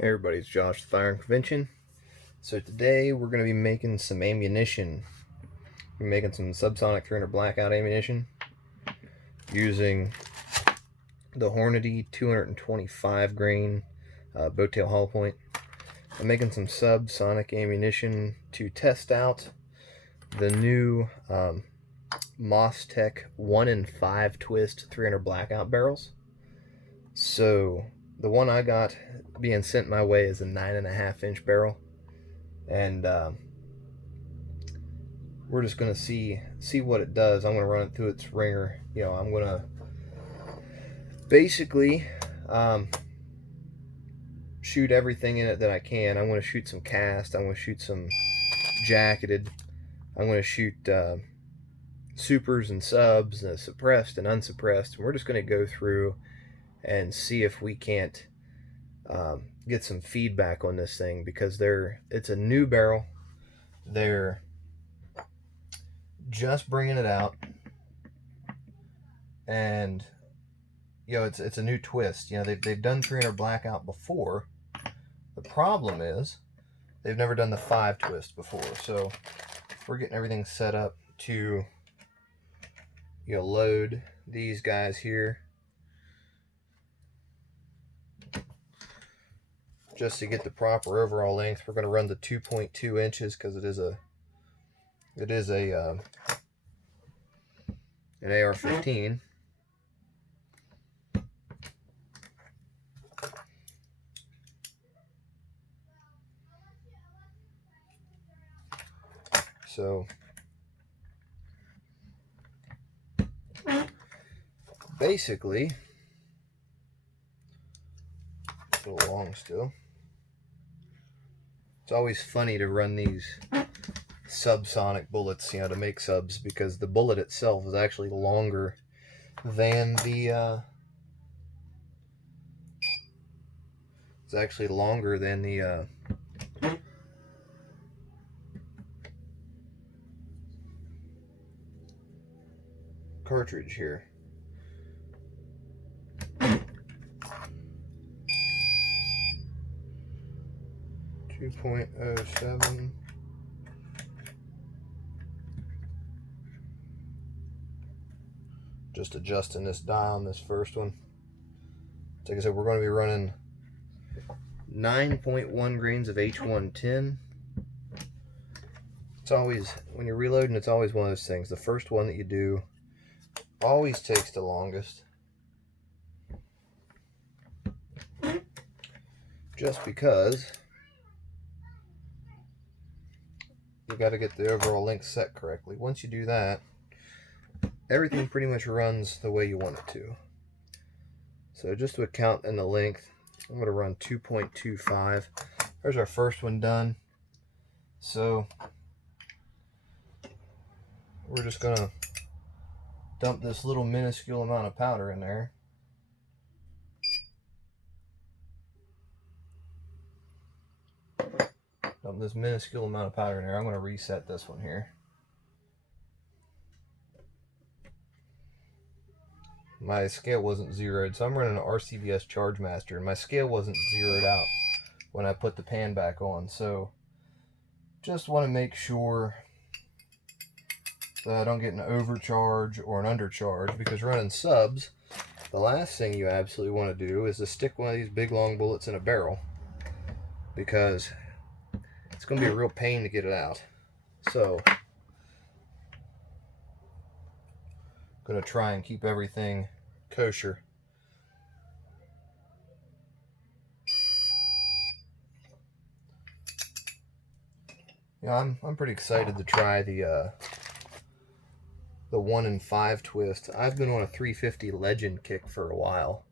Hey everybody, it's Josh, the Firearm Convention. So today we're going to be making some ammunition. We're making some Subsonic 300 Blackout ammunition using the Hornady 225 grain bowtail hollow point. I'm making some Subsonic ammunition to test out the new Tech 1 in 5 twist 300 Blackout barrels. So the one I got being sent my way is a 9.5 inch barrel, and we're just gonna see what it does. I'm gonna run it through its ringer. I'm gonna basically shoot everything in it that I can. I'm gonna shoot some cast. I'm gonna shoot some jacketed. I'm gonna shoot supers and subs, suppressed and unsuppressed. And we're just gonna go through and see if we can't get some feedback on this thing, because it's a new barrel. They're just bringing it out, and it's a new twist. They've done 300 Blackout before. The problem is they've never done the 5 twist before. So we're getting everything set up to load these guys here, just to get the proper overall length. We're going to run the 2.2 inches because it is an AR-15. So basically, it's a little long still. It's always funny to run these subsonic bullets, to make subs, because the bullet itself is actually longer than the cartridge here. .07. Just adjusting this dial on this first one. Like I said, we're going to be running 9.1 grains of H110. It's always, when you're reloading, it's always one of those things. The first one that you do always takes the longest, just because you got to get the overall length set correctly. Once you do that, everything pretty much runs the way you want it to. So just to account in the length, I'm going to run 2.25. There's our first one done. So we're just going to dump this little minuscule amount of powder in there. Dump this minuscule amount of powder in there. I'm going to reset this one here. My scale wasn't zeroed, so I'm running an RCVS Charge Master, and my scale wasn't zeroed out when I put the pan back on. So just want to make sure that I don't get an overcharge or an undercharge, because running subs, the last thing you absolutely want to do is to stick one of these big long bullets in a barrel, because it's going to be a real pain to get it out. So I'm going to try and keep everything kosher. I'm pretty excited to try the 1 in 5 twist. I've been on a 350 Legend kick for a while,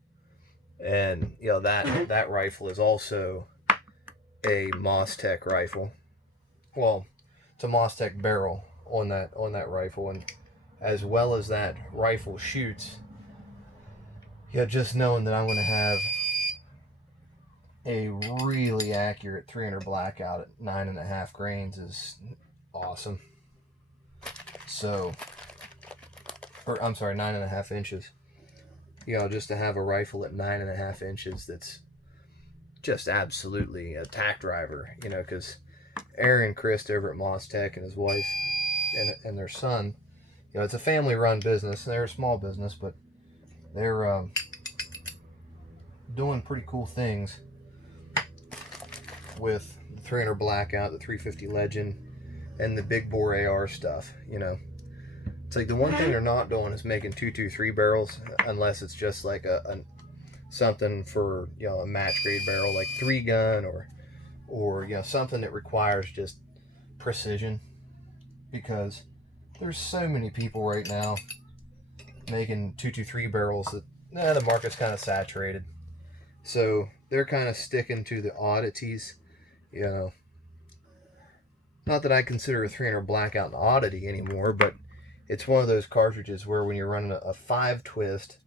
and that rifle is also a Tech rifle. Well, it's a Tech barrel on that rifle, and as well as that rifle shoots, just knowing that I'm going to have a really accurate 300 Blackout at 9.5 grains is awesome. So, I'm sorry, 9.5 inches. Just to have a rifle at 9.5 inches that's just absolutely a tack driver, you know, because Aaron Christ over at Moss Tech and his wife and their son, you know, it's a family-run business, and they're a small business, but they're doing pretty cool things with the 300 Blackout, the 350 Legend, and the big bore AR stuff, you know. It's like the one thing they're not doing is making 223 barrels, unless it's just like a something for, you know, a match grade barrel like 3-gun or you know, something that requires just precision, because there's so many people right now making 223 barrels that the market's kind of saturated. So they're kind of sticking to the oddities, you know. Not that I consider a 300 Blackout an oddity anymore, but it's one of those cartridges where when you're running a 5-twist,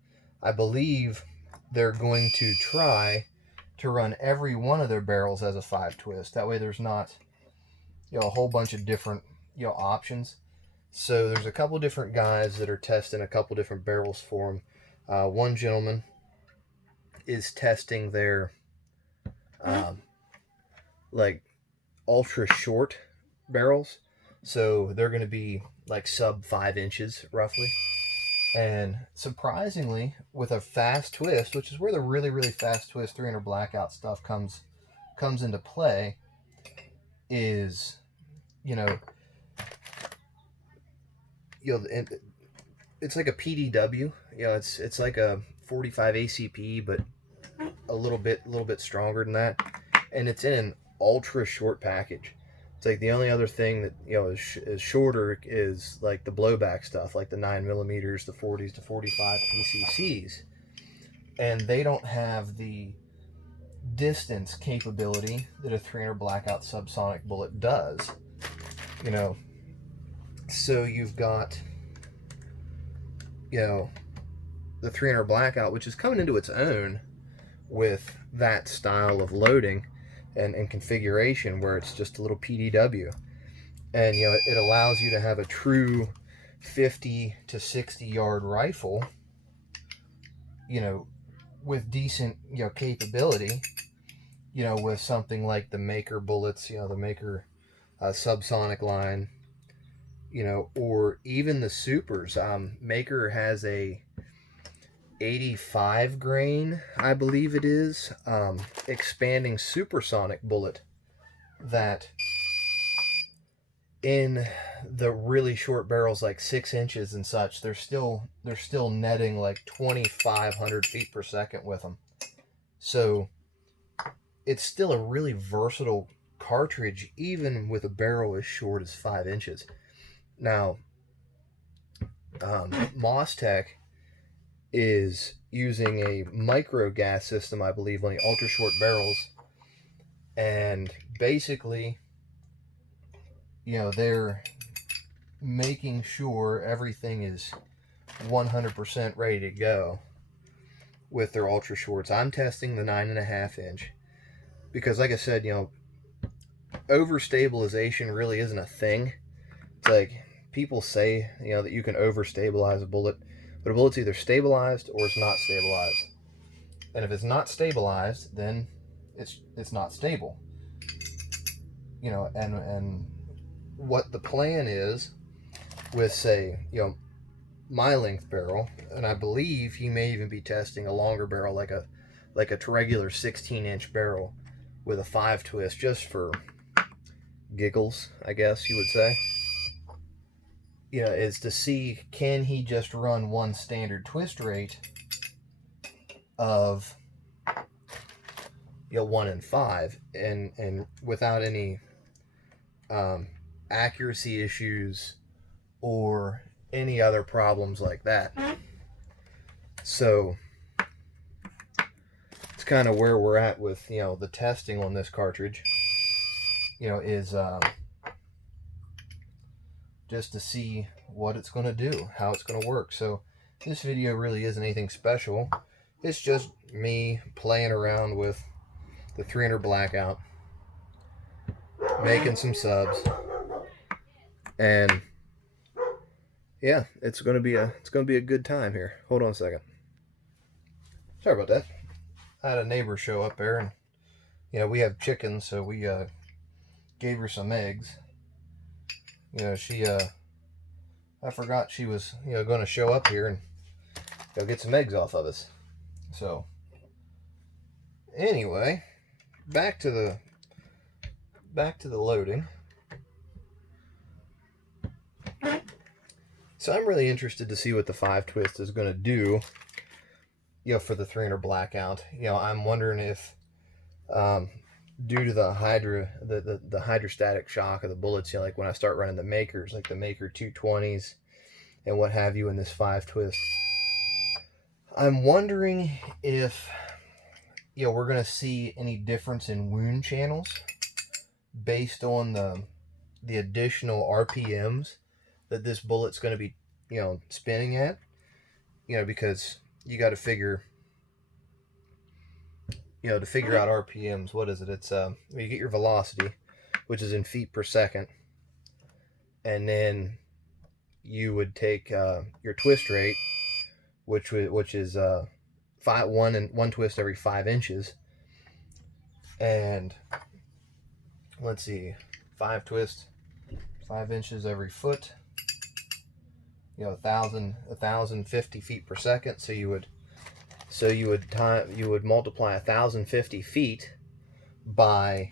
I believe they're going to try to run every one of their barrels as a 5-twist. That way there's not, you know, a whole bunch of different, you know, options. So there's a couple different guys that are testing a couple different barrels for them. One gentleman is testing their like ultra short barrels, so they're going to be like sub 5 inches roughly. And surprisingly, with a fast twist, which is where the really fast twist 300 Blackout stuff comes into play, is, you know, it's like a PDW, you know, it's like a 45 ACP, but a little bit stronger than that, and it's in an ultra short package. It's like the only other thing that, you know, is shorter is like the blowback stuff, like the 9mm, the 40s, the 45 PCCs, and they don't have the distance capability that a 300 Blackout subsonic bullet does, you know. So you've got, you know, the 300 Blackout, which is coming into its own with that style of loading and configuration, where it's just a little PDW, and, you know, it allows you to have a true 50 to 60 yard rifle, you know, with decent, you know, capability, you know, with something like the Maker bullets, you know, the Maker Subsonic line, you know, or even the Supers. Maker has a 85 grain, I believe it is, expanding supersonic bullet that in the really short barrels, like 6 inches and such, they're still netting like 2,500 feet per second with them. So it's still a really versatile cartridge, even with a barrel as short as 5 inches. Now, Moss Tech is using a micro gas system, I believe, on the ultra short barrels, and basically, you know, they're making sure everything is 100% ready to go with their ultra shorts. I'm testing the 9.5 inch because, like I said, you know, over stabilization really isn't a thing. It's like people say, you know, that you can over stabilize a bullet, but a bullet's either stabilized or it's not stabilized. And if it's not stabilized, then it's not stable. You know, and what the plan is with, say, you know, my length barrel, and I believe he may even be testing a longer barrel, like a regular 16-inch barrel with a 5-twist, just for giggles, I guess you would say. You know, is to see, can he just run one standard twist rate of, you know, 1 and 5, and without any accuracy issues or any other problems like that. So it's kind of where we're at with, you know, the testing on this cartridge, you know, is just to see what it's going to do, how it's going to work. So this video really isn't anything special. It's just me playing around with the 300 Blackout, making some subs, and yeah, it's going to be a good time here. Hold on a second. Sorry about that. I had a neighbor show up there and you know, we have chickens, so we gave her some eggs. You know, she I forgot she was, you know, going to show up here and go get some eggs off of us. So anyway, back to the loading. So I'm really interested to see what the 5 twist is going to do, you know, for the 300 Blackout. You know, I'm wondering if due to the hydrostatic shock of the bullets, you know, like when I start running the makers, like the Maker 220s and what have you in this 5 twist, I'm wondering if, you know, we're going to see any difference in wound channels based on the additional RPMs that this bullet's going to be, you know, spinning at. You know, because you got to figure, you know, to figure out RPMs, what is it? It's you get your velocity, which is in feet per second, and then you would take your twist rate, which is 1 twist every 5 inches, and let's see, 5 twists, 5 inches every foot. You know, 1,050 feet per second. So you would multiply 1,050 feet by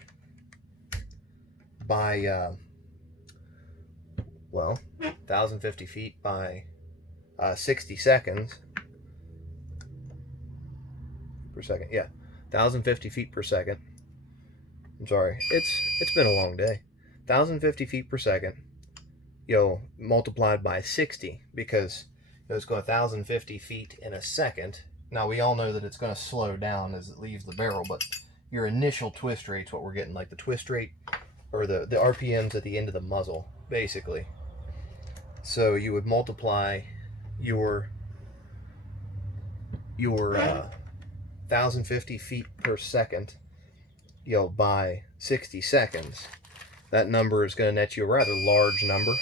1,050 feet by 60 seconds per second. Yeah, 1,050 feet per second. I'm sorry, it's been a long day. 1,050 feet per second, you know, multiplied by 60, because you know, it's going 1,050 feet in a second. Now we all know that it's going to slow down as it leaves the barrel, but your initial twist rate's what we're getting, like the twist rate or the RPMs at the end of the muzzle, basically. So you would multiply your 1,050 feet per second, you know, by 60 seconds. That number is going to net you a rather large number.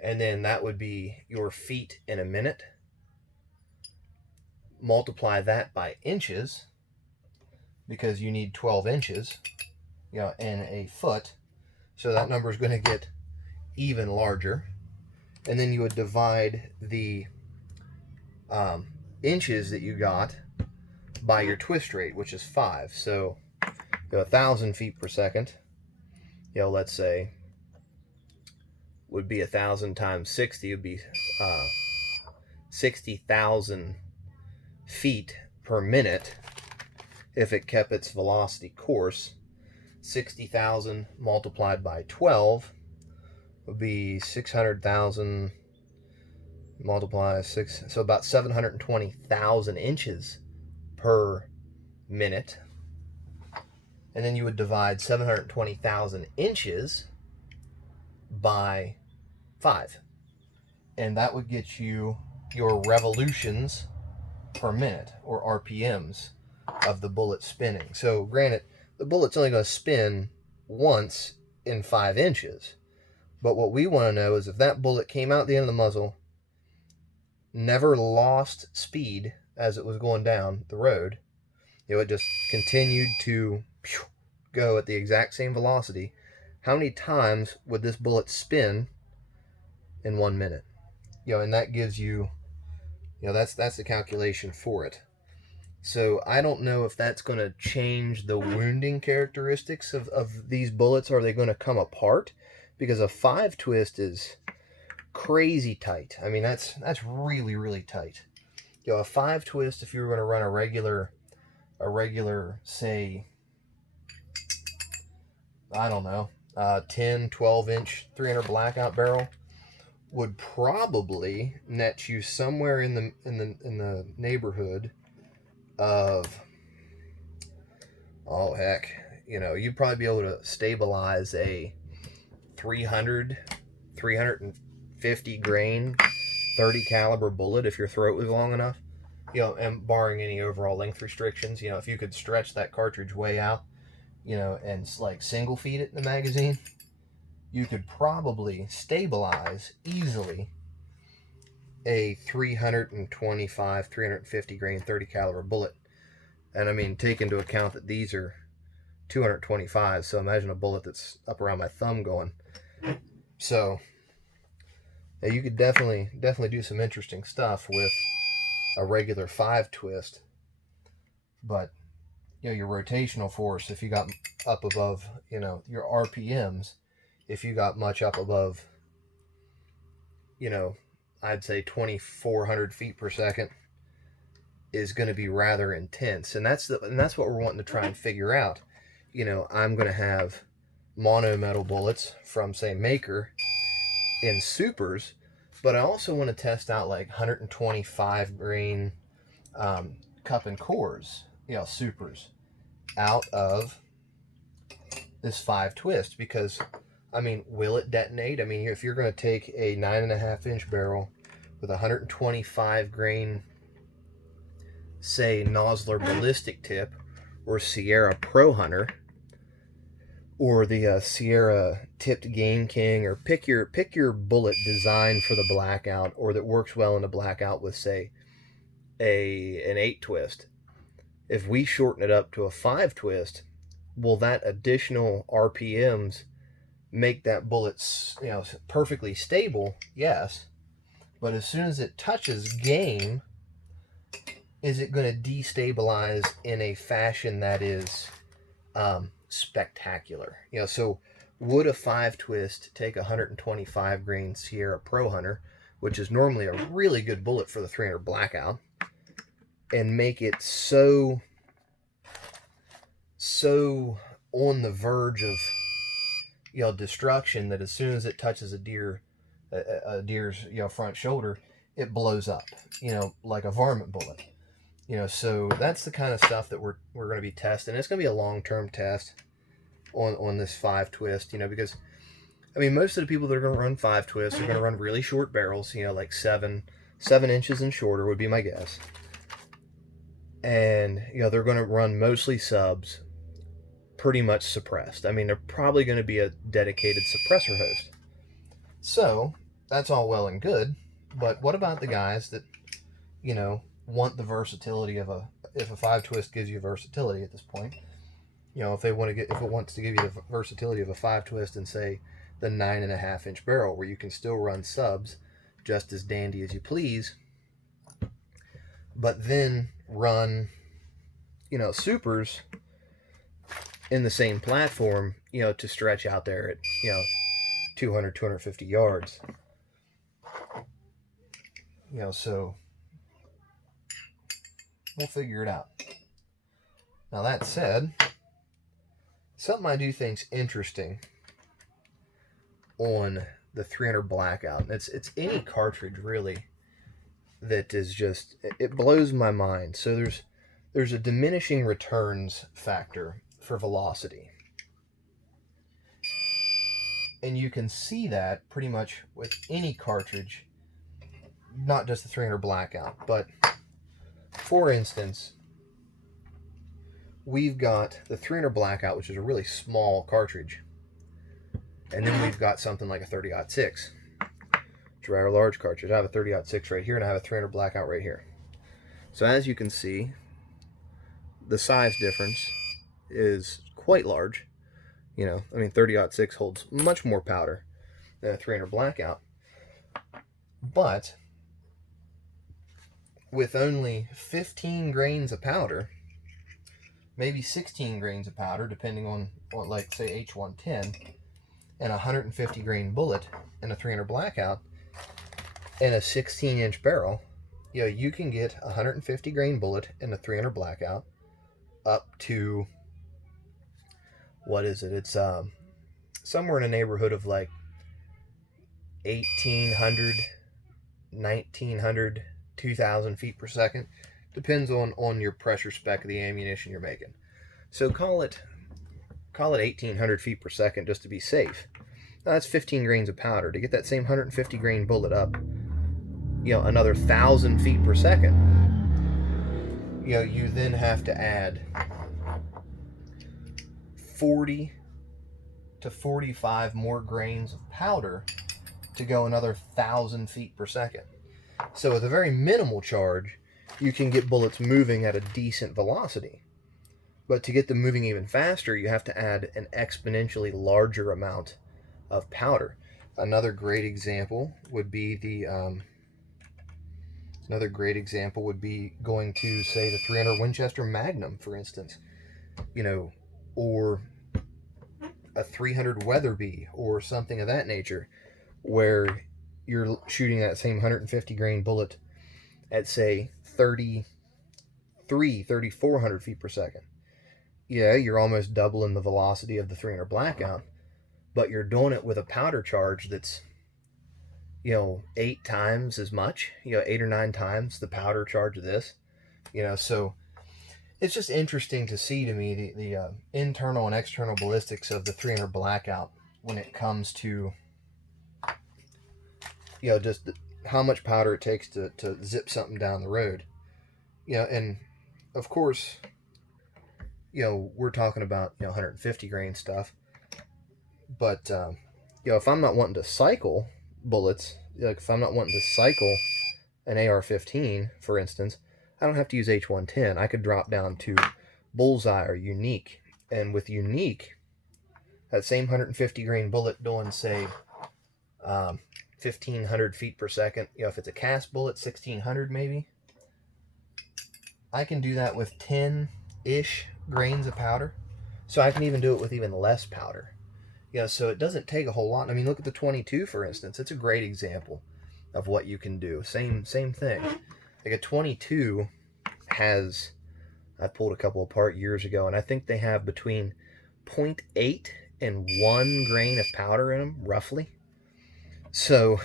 And then that would be your feet in a minute. Multiply that by inches, because you need 12 inches, you know, in a foot. So that number is going to get even larger. And then you would divide the inches that you got by your twist rate, which is 5. So, you know, 1,000 feet per second, you know, let's say, would be 1,000 times 60 would be 60,000 feet per minute if it kept its velocity course. 60,000 multiplied by 12 would be 600,000 multiply 6, so about 720,000 inches per minute. And then you would divide 720,000 inches by 5, and that would get you your revolutions per minute, or RPMs, of the bullet spinning. So granted, the bullet's only going to spin once in 5 inches, but what we want to know is if that bullet came out the end of the muzzle, never lost speed as it was going down the road, you know, it just continued to go at the exact same velocity, how many times would this bullet spin in 1 minute? You know, and that gives you, you know, that's the calculation for it. So I don't know if that's going to change the wounding characteristics of these bullets. Are they going to come apart? Because a 5 twist is crazy tight. I mean, that's really, really tight. You know, a 5 twist, if you were going to run a regular, say, I don't know, 10, 12 inch 300 Blackout barrel, would probably net you somewhere in the neighborhood of, oh heck, you know, you'd probably be able to stabilize a 350 grain 30 caliber bullet if your throat was long enough, you know, and barring any overall length restrictions. You know, if you could stretch that cartridge way out, you know, and like single feed it in the magazine, you could probably stabilize easily a 325, 350 grain 30 caliber bullet. And I mean, take into account that these are 225, so imagine a bullet that's up around my thumb going. So yeah, you could definitely do some interesting stuff with a regular 5 twist. But you know, your rotational force, if you got up above, you know, your RPMs, if you got much up above, you know, I'd say 2,400 feet per second, is going to be rather intense. And that's what we're wanting to try and figure out. You know, I'm going to have mono metal bullets from, say, Maker in supers, but I also want to test out like 125 grain cup and cores, you know, supers out of this 5 twist, because I mean, will it detonate? I mean, if you're going to take a 9.5-inch barrel with 125 grain, say, Nosler ballistic tip, or Sierra Pro Hunter, or the Sierra tipped Game King, or pick your bullet designed for the Blackout, or that works well in the Blackout with, say, an 8 twist. If we shorten it up to a 5 twist, will that additional RPMs make that bullet, you know, perfectly stable? Yes. But as soon as it touches game, is it going to destabilize in a fashion that is spectacular? You know, so would a 5 twist take a 125 grain Sierra Pro Hunter, which is normally a really good bullet for the 300 Blackout, and make it so on the verge of, you know, destruction that as soon as it touches a deer's, you know, front shoulder, it blows up, you know, like a varmint bullet? You know, so that's the kind of stuff that we're going to be testing. It's going to be a long-term test on this 5 twist, you know, because I mean, most of the people that are going to run 5 twists are going to run really short barrels, you know, like 7 inches and shorter would be my guess. And, you know, they're going to run mostly subs, pretty much suppressed. I mean, they're probably going to be a dedicated suppressor host. So that's all well and good, but what about the guys that, you know, want the versatility of if a 5 twist gives you versatility at this point? You know, if it wants to give you the versatility of a 5 twist and, say, the 9.5-inch barrel, where you can still run subs just as dandy as you please, but then run, you know, supers in the same platform, you know, to stretch out there at, you know, 200, 250 yards. You know, so we'll figure it out. Now, that said, something I do think's interesting on the 300 Blackout, it's any cartridge really that is just, it blows my mind. So there's a diminishing returns factor for velocity, and you can see that pretty much with any cartridge, not just the 300 Blackout. But for instance, we've got the 300 Blackout, which is a really small cartridge, and then we've got something like a 30-06. It's a rather large cartridge. I have a 30-06 right here, and I have a 300 Blackout right here. So as you can see, the size difference is quite large. You know, I mean, 30-06 holds much more powder than a 300 Blackout. But with only 15 grains of powder, maybe 16 grains of powder, depending on like, say, H110, and a 150 grain bullet in a 300 Blackout, and a 16-inch barrel, you know, you can get a 150 grain bullet in a 300 Blackout up to, what is it? It's somewhere in the neighborhood of like 1,800, 1,900, 2,000 feet per second. Depends on your pressure spec of the ammunition you're making. So call it 1,800 feet per second just to be safe. Now that's 15 grains of powder. To get that same 150 grain bullet up, you know, another 1,000 feet per second, you know, you then have to add 40 to 45 more grains of powder to go another 1,000 feet per second. So with a very minimal charge, you can get bullets moving at a decent velocity. But to get them moving even faster, you have to add an exponentially larger amount of powder. Another great example would be going to, say, the 300 Winchester Magnum, for instance, or a 300 Weatherby or something of that nature, where you're shooting that same 150 grain bullet at, say, 3,400 feet per second. Yeah, you're almost doubling the velocity of the 300 Blackout, but you're doing it with a powder charge that's, 8 times as much, 8 or 9 times the powder charge of this, so it's just interesting to see, to me, the internal and external ballistics of the 300 Blackout when it comes to, just how much powder it takes to zip something down the road. And of course, we're talking about, 150 grain stuff. But, if I'm not wanting to cycle bullets, like if I'm not wanting to cycle an AR-15, for instance, I don't have to use H110. I could drop down to Bullseye or Unique. And with Unique, that same 150 grain bullet doing, say, 1,500 feet per second, if it's a cast bullet, 1,600 maybe, I can do that with 10-ish grains of powder. So I can even do it with even less powder. So it doesn't take a whole lot. I mean, look at the 22, for instance. It's a great example of what you can do. Same thing. Like a 22 has, I pulled a couple apart years ago, and I think they have between 0.8 and 1 grain of powder in them, roughly. So,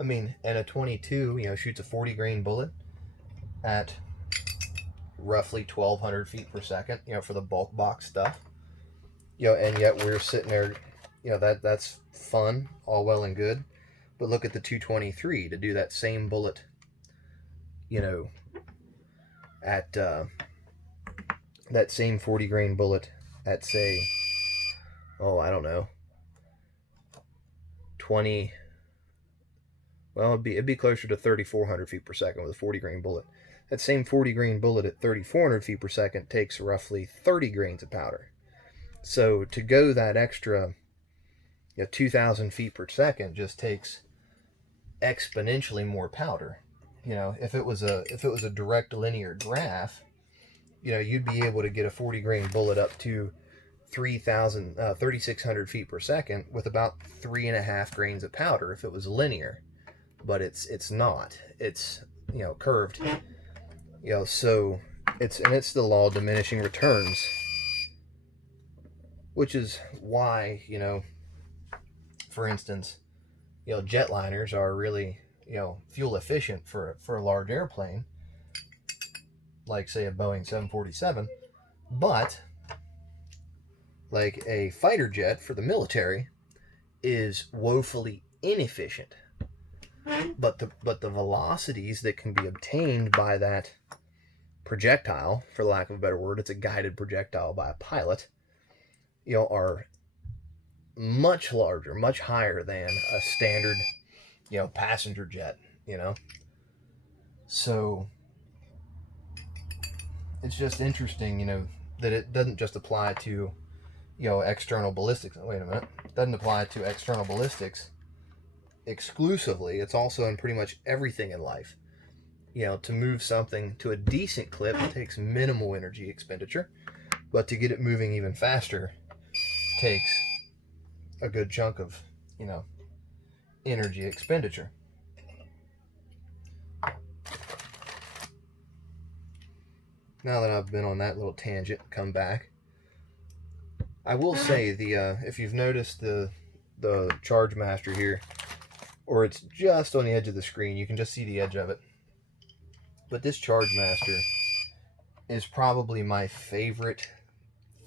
I mean, and a 22, shoots a 40 grain bullet at roughly 1,200 feet per second, for the bulk box stuff. And yet we're sitting there, that's fun, all well and good. But look at the 223 to do that same bullet, at that same 40 grain bullet at, say, I don't know, 20, well, it'd be closer to 3,400 feet per second with a 40 grain bullet. That same 40 grain bullet at 3,400 feet per second takes roughly 30 grains of powder. So to go that extra 2,000 feet per second just takes exponentially more powder. If it was a direct linear graph, you'd be able to get a 40 grain bullet up to 3,600 feet per second with about 3.5 grains of powder if it was linear. But it's not. It's curved. So it's the law of diminishing returns. Which is why, for instance, jetliners are really, fuel efficient for a large airplane, like, say, a Boeing 747, but like a fighter jet for the military is woefully inefficient. But the velocities that can be obtained by that projectile, for lack of a better word, it's a guided projectile by a pilot, are much larger, much higher than a standard, passenger jet, So it's just interesting, that it doesn't just apply to, external ballistics. Wait a minute. It doesn't apply to external ballistics exclusively. It's also in pretty much everything in life. To move something to a decent clip, it takes minimal energy expenditure, but to get it moving even faster takes a good chunk of, energy expenditure. Now that I've been on that little tangent, come back. I will say if you've noticed the Charge Master here, or it's just on the edge of the screen, you can just see the edge of it. But this Charge Master is probably my favorite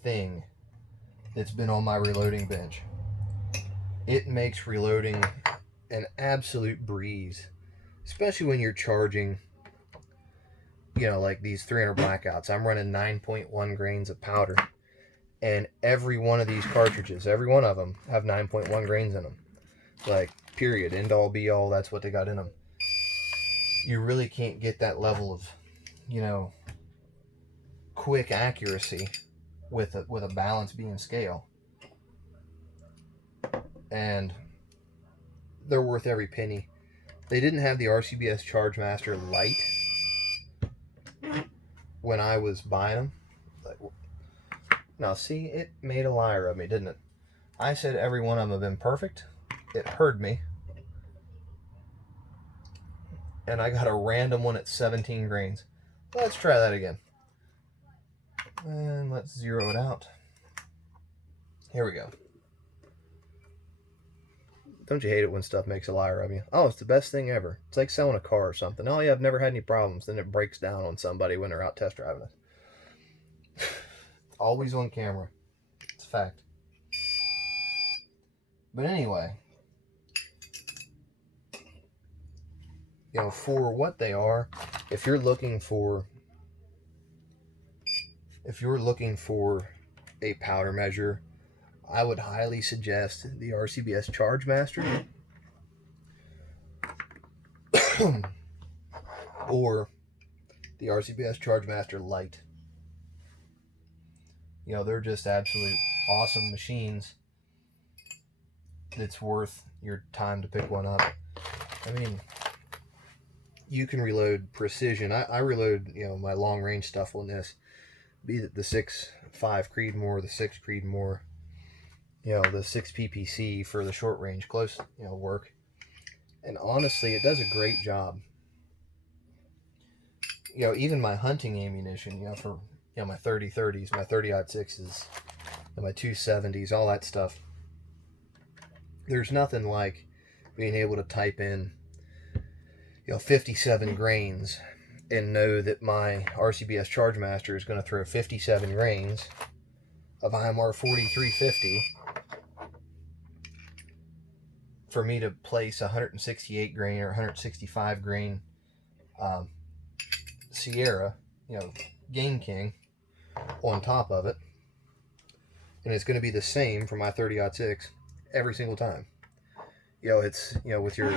thing that's been on my reloading bench. It makes reloading an absolute breeze, especially when you're charging, like these 300 Blackouts. I'm running 9.1 grains of powder, and every one of these cartridges, every one of them, have 9.1 grains in them. Like, period, end all be all, that's what they got in them. you really can't get that level of, you know, quick accuracy with a balance beam scale. And they're worth every penny. They didn't have the RCBS Chargemaster Lite when I was buying them. Now see, it made a liar of me, didn't it? I said every one of them have been perfect. It heard me. And I got a random one at 17 grains. Let's try that again. And let's zero it out. Here we go. Don't you hate it when stuff makes a liar of you? Oh, it's the best thing ever. It's like selling a car or something. Oh yeah, I've never had any problems. Then it breaks down on somebody when they're out test driving it. Always on camera. It's a fact. But anyway, you know, for what they are, if you're looking for a powder measure, I would highly suggest the RCBS Chargemaster or the RCBS Chargemaster Lite. You know, they're just absolute awesome machines. It's worth your time to pick one up. I mean, you can reload precision. I reload, you know, my long range stuff on this. Be it the 6.5 Creedmoor, the 6 Creedmoor, you know, the 6 PPC for the short range close, you know, work. And honestly, it does a great job. You know, even my hunting ammunition, you know, for, you know, my 30-30s, my 30-06s, and my 270s, all that stuff. There's nothing like being able to type in, you know, 57 grains and know that my RCBS Chargemaster is going to throw 57 grains of IMR 4350 for me to place 168 grain or 165 grain Sierra, you know, Game King on top of it. And it's going to be the same for my 30-06 every single time. You know, it's, you know, with your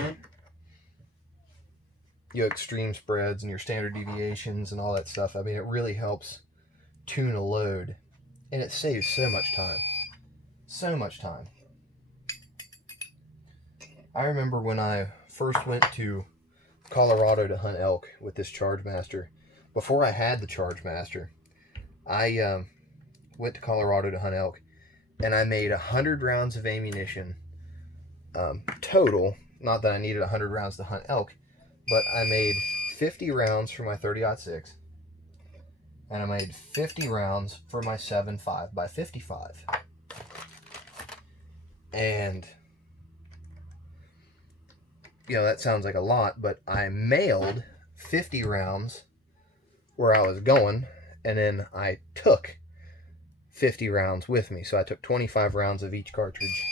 extreme spreads and your standard deviations and all that stuff. I mean, it really helps tune a load, and it saves so much time. So much time. I remember when I first went to Colorado to hunt elk with this Chargemaster. Before I had the Chargemaster, I went to Colorado to hunt elk, and I made 100 rounds of ammunition total. Not that I needed 100 rounds to hunt elk, but I made 50 rounds for my 30-06, and I made 50 rounds for my 7.5 by 55. And, you know, that sounds like a lot, but I mailed 50 rounds where I was going, and then I took 50 rounds with me. So I took 25 rounds of each cartridge,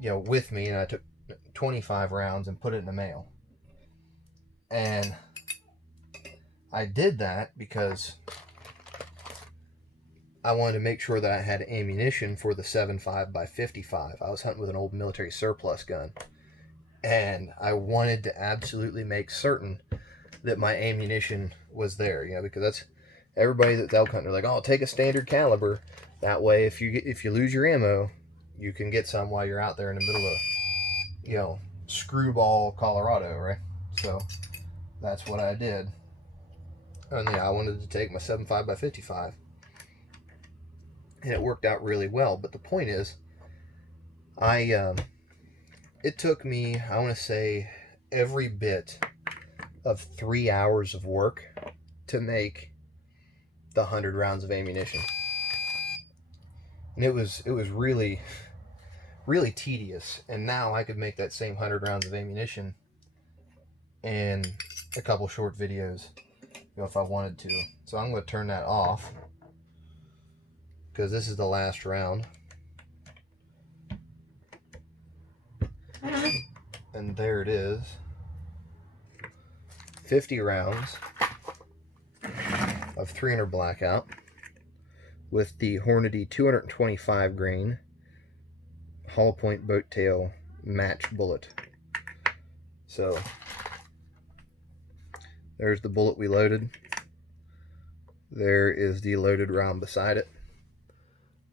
you know, with me, and I took 25 rounds and put it in the mail. And I did that because I wanted to make sure that I had ammunition for the 7.5 by 55. I was hunting with an old military surplus gun, and I wanted to absolutely make certain that my ammunition was there, you know, because that's everybody that's elk hunting. They're like, oh, take a standard caliber. That way, if you lose your ammo, you can get some while you're out there in the middle of, you know, screwball Colorado, right? So that's what I did. And yeah, I wanted to take my 7.5 by 55. And it worked out really well. But the point is, it took me, I want to say, every bit of 3 hours of work to make the 100 rounds of ammunition. And it was really, really tedious. And now I could make that same 100 rounds of ammunition in a couple short videos, you know, if I wanted to. So I'm going to turn that off, because this is the last round. And there it is. 50 rounds of 300 Blackout with the Hornady 225 grain hollow point boat tail match bullet. So There's the bullet we loaded. There is the loaded round beside it.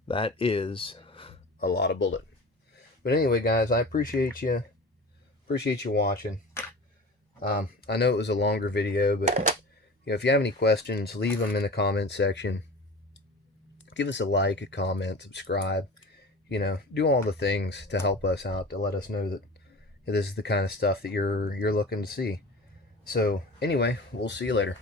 That is a lot of bullet. But anyway, guys, I appreciate you watching. I know it was a longer video, but if you have any questions, leave them in the comment section. Give us a like, a comment, subscribe. Do all the things to help us out, to let us know that this is the kind of stuff that you're looking to see. So anyway, we'll see you later.